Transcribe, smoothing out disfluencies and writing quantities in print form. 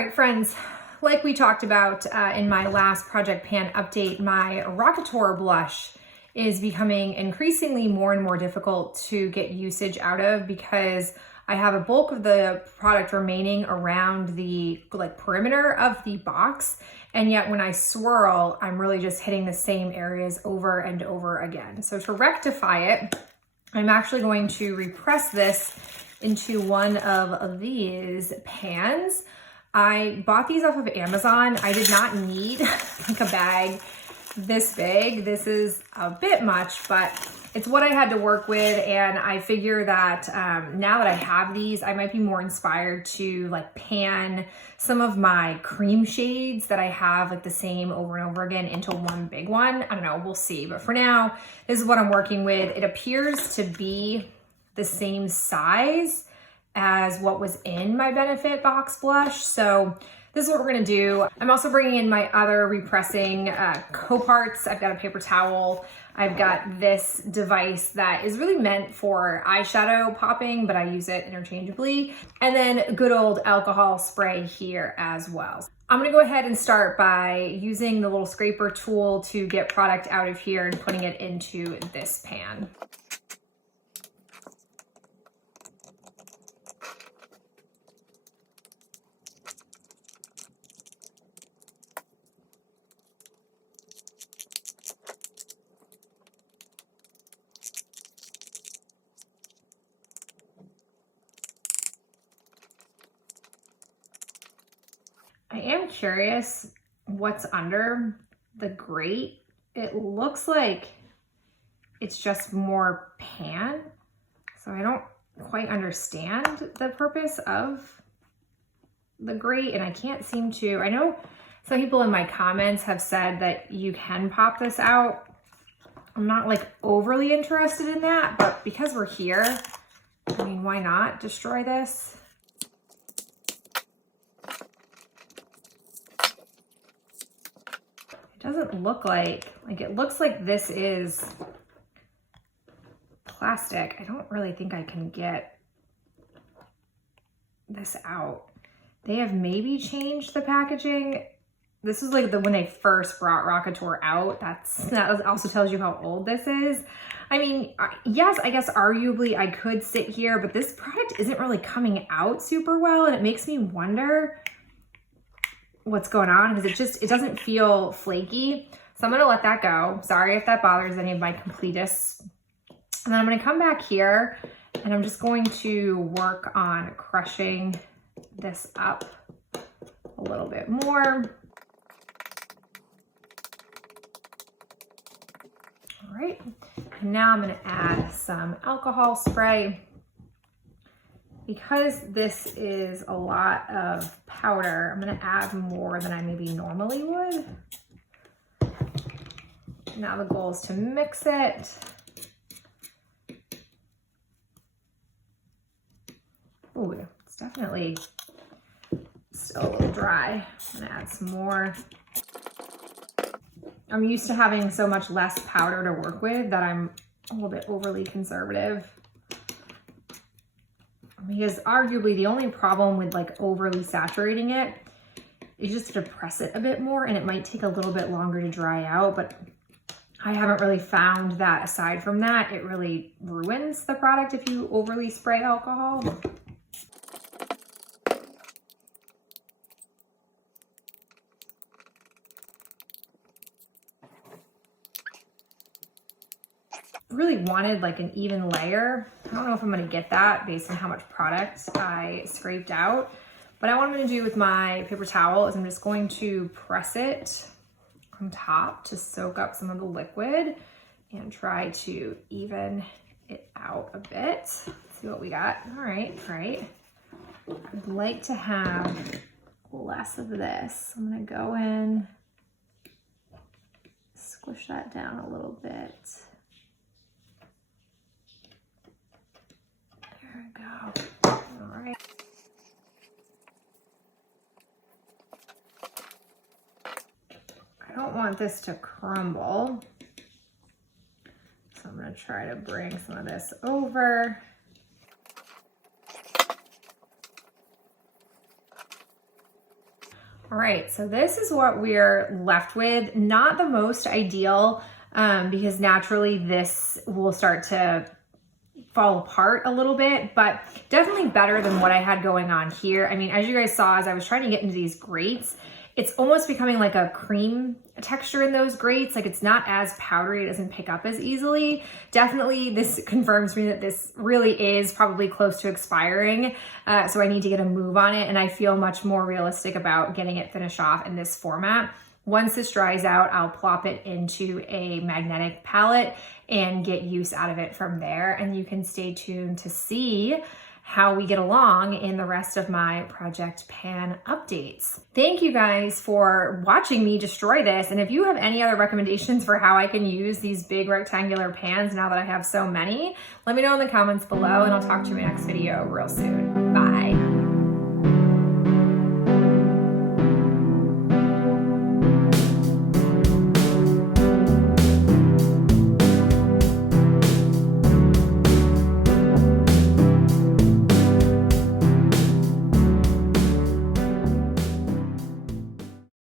right, friends, like we talked about in my last Project Pan update, my Rockateur blush is becoming increasingly more and more difficult to get usage out of because I have a bulk of the product remaining around the perimeter of the box. And yet when I swirl, I'm really just hitting the same areas over and over again. So to rectify it, I'm actually going to repress this into one of these pans. I bought these off of Amazon. I did not need like a bag this big. This is a bit much, but it's what I had to work with. And I figure that now that I have these, I might be more inspired to like pan some of my cream shades that I have like the same over and over again into one big one. I don't know, we'll see. But for now, this is what I'm working with. It appears to be the same size as what was in my Benefit box blush. So this is what we're gonna do. I'm also bringing in my other repressing co-parts. I've got a paper towel. I've got this device that is really meant for eyeshadow popping, but I use it interchangeably. And then good old alcohol spray here as well. I'm gonna go ahead and start by using the little scraper tool to get product out of here and putting it into this pan. I am curious what's under the grate. It looks like it's just more pan. So I don't quite understand the purpose of the grate, and I can't seem to. I know some people in my comments have said that you can pop this out. I'm not like overly interested in that, but because we're here, I mean, why not destroy this? Doesn't look like it looks like this is plastic. I don't really think I can get this out. They have maybe changed the packaging. This is like when they first brought Rockateur out. That also tells you how old this is. I mean, yes, I guess arguably I could sit here, but this product isn't really coming out super well, and it makes me wonder what's going on because it doesn't feel flaky. So I'm gonna let that go. Sorry if that bothers any of my completists. And then I'm gonna come back here and I'm just going to work on crushing this up a little bit more. All right, and now I'm gonna add some alcohol spray. Because this is a lot of powder, I'm gonna add more than I maybe normally would. Now the goal is to mix it. Ooh, it's definitely still a little dry. I'm gonna add some more. I'm used to having so much less powder to work with that I'm a little bit overly conservative. Because arguably the only problem with like overly saturating it is just to press it a bit more, and it might take a little bit longer to dry out, but I haven't really found that aside from that, it really ruins the product if you overly spray alcohol. Really wanted like an even layer. I don't know if I'm gonna get that based on how much product I scraped out, but what I'm gonna do with my paper towel is I'm just going to press it on top to soak up some of the liquid and try to even it out a bit. Let's see what we got. All right. I'd like to have less of this. I'm gonna go in, squish that down a little bit. There we go. All right. I don't want this to crumble, so I'm going to try to bring some of this over. All right, so this is what we're left with. Not the most ideal because naturally this will start to fall apart a little bit, but definitely better than what I had going on here. I mean, as you guys saw, as I was trying to get into these grates, it's almost becoming like a cream texture in those grates. Like it's not as powdery, it doesn't pick up as easily. Definitely this confirms me that this really is probably close to expiring. So I need to get a move on it, and I feel much more realistic about getting it finished off in this format. Once this dries out, I'll plop it into a magnetic palette and get use out of it from there. And you can stay tuned to see how we get along in the rest of my project pan updates. Thank you guys for watching me destroy this. And if you have any other recommendations for how I can use these big rectangular pans now that I have so many, let me know in the comments below, and I'll talk to you in my next video real soon. Bye.